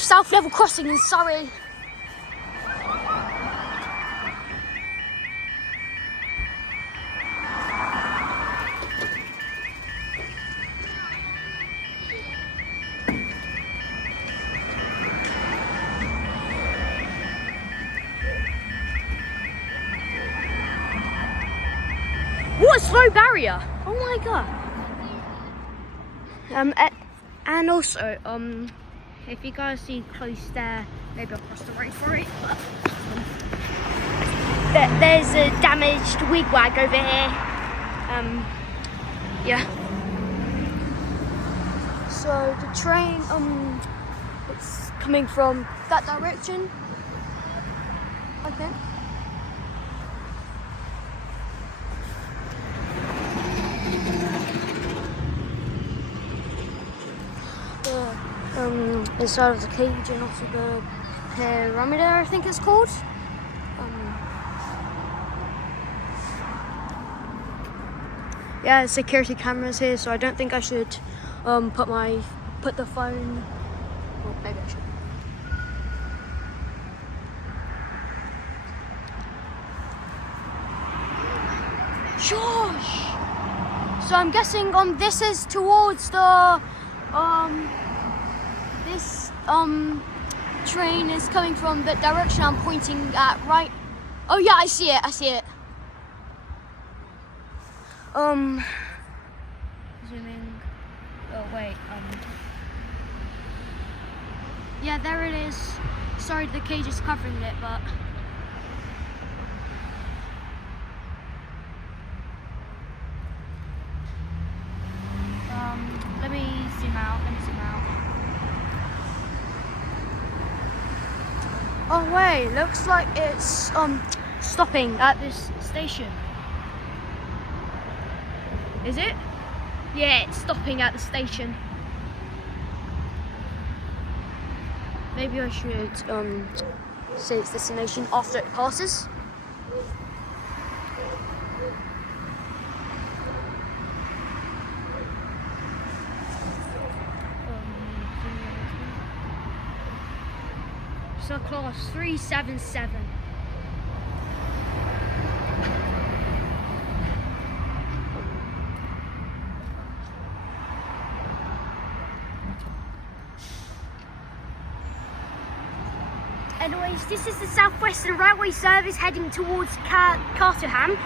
South Level Crossing in Surrey. What a slow barrier! Oh my god. And also, if you guys see close there, maybe I'll cross the road for it. There's a damaged wigwag over here. Yeah. So the train, it's coming from that direction, I think. Inside of the cage and also the pyramid, I think it's called. Yeah, security cameras here, so I don't think I should put the phone. Well, maybe I should. Josh. So I'm guessing this is towards the this train is coming from the direction I'm pointing at, right? Oh yeah, I see it. Zooming. Oh wait. Yeah, there it is. Sorry, the cage is covering it, but. Let me zoom out. Oh wait, looks like it's stopping at this station. Is it? Yeah, it's stopping at the station. Maybe I should say its destination after it passes. So class 377. Anyways, this is the South Western Railway service heading towards Caterham.